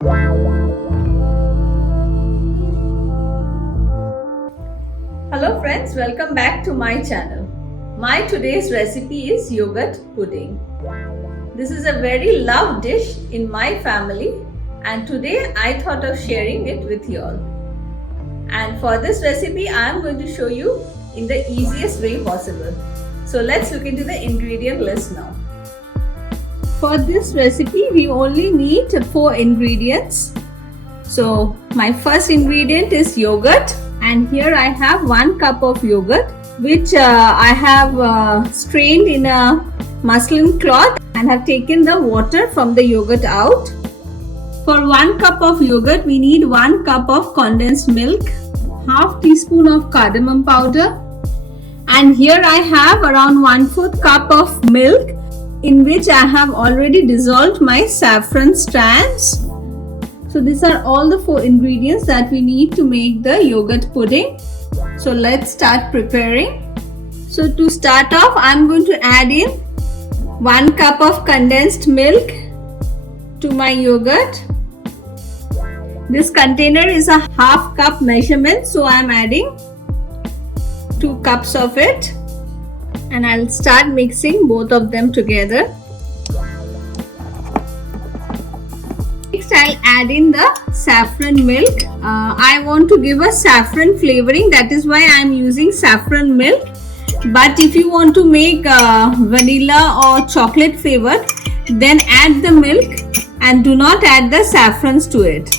Hello friends, welcome back to my channel. My today's recipe is yogurt pudding. This is a very loved dish in my family and today I thought of sharing it with you all. And for this recipe I am going to show you in the easiest way possible. So let's look into the ingredient list now. For this recipe we only need 4 ingredients. So my first ingredient is yogurt, and here I have 1 cup of yogurt which I have strained in a muslin cloth and have taken the water from the yogurt out. For 1 cup of yogurt we need 1 cup of condensed milk, half teaspoon of cardamom powder, and here I have around 1/4 cup of milk in which I have already dissolved my saffron strands. So these are all the 4 ingredients that we need to make the yogurt pudding. So let's start preparing. So to start off, I'm going to add in 1 cup of condensed milk to my yogurt. This container is a half cup measurement, so I'm adding 2 cups of it. And I'll start mixing both of them together. Next I'll add in the saffron milk. I want to give a saffron flavoring, that is why I am using saffron milk. But if you want to make vanilla or chocolate flavored, then add the milk and do not add the saffrons to it.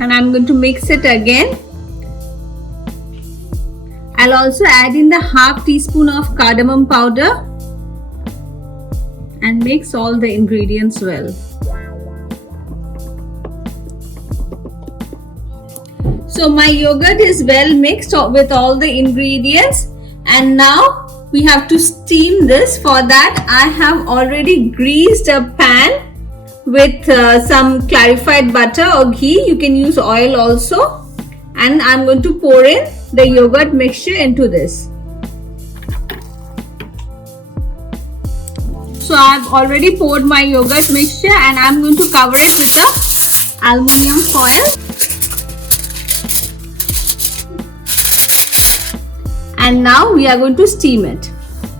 And I'm going to mix it again. I'll also add in the half teaspoon of cardamom powder and mix all the ingredients well. So my yogurt is well mixed with all the ingredients, and now we have to steam this. For that I have already greased a pan with some clarified butter or ghee. You can use oil also. And I'm going to pour in the yogurt mixture into this. So I've already poured my yogurt mixture and I'm going to cover it with the aluminium foil. And now we are going to steam it.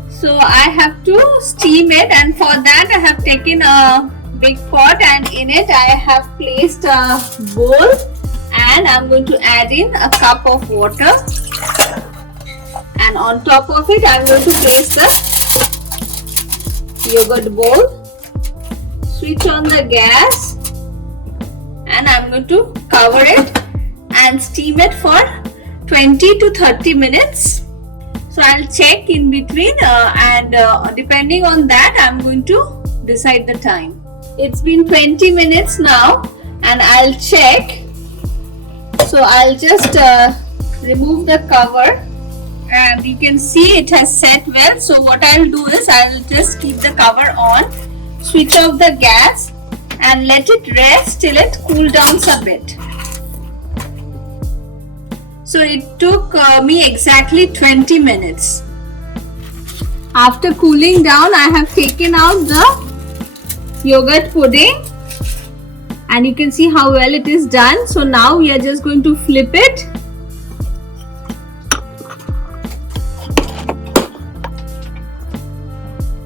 So I have to steam it, and for that I have taken a big pot and in it I have placed a bowl. And I'm going to add in a cup of water, and on top of it I'm going to place the yogurt bowl. Switch on the gas and I'm going to cover it and steam it for 20 to 30 minutes. So I'll check in between and depending on that I'm going to decide the time. It's been 20 minutes now and I'll check. So I'll just remove the cover and you can see it has set well. So what I'll do is I'll just keep the cover on, switch off the gas and let it rest till it cool down a bit. So it took me exactly 20 minutes. After cooling down, I have taken out the yogurt pudding. And you can see how well it is done. So now we are just going to flip it.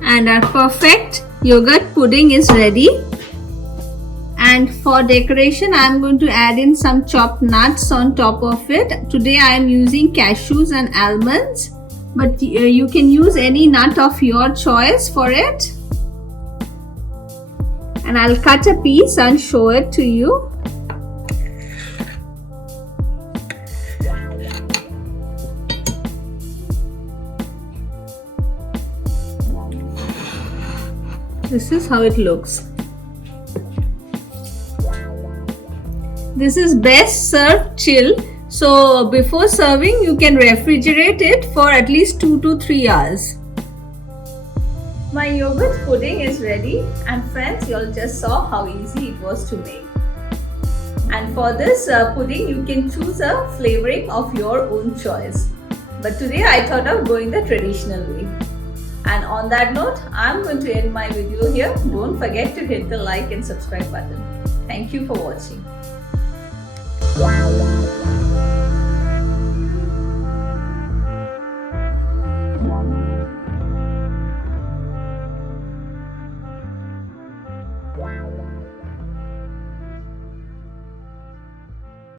And our perfect yogurt pudding is ready. And for decoration, I am going to add in some chopped nuts on top of it. Today I am using cashews and almonds. But you can use any nut of your choice for it. And I'll cut a piece and show it to you. This is how it looks. This is best served chilled. So before serving you can refrigerate it for at least 2 to 3 hours. My yogurt pudding is ready, and friends, you all just saw how easy it was to make. And for this pudding you can choose a flavouring of your own choice. But today I thought of going the traditional way. And on that note, I'm going to end my video here. Don't forget to hit the like and subscribe button. Thank you for watching.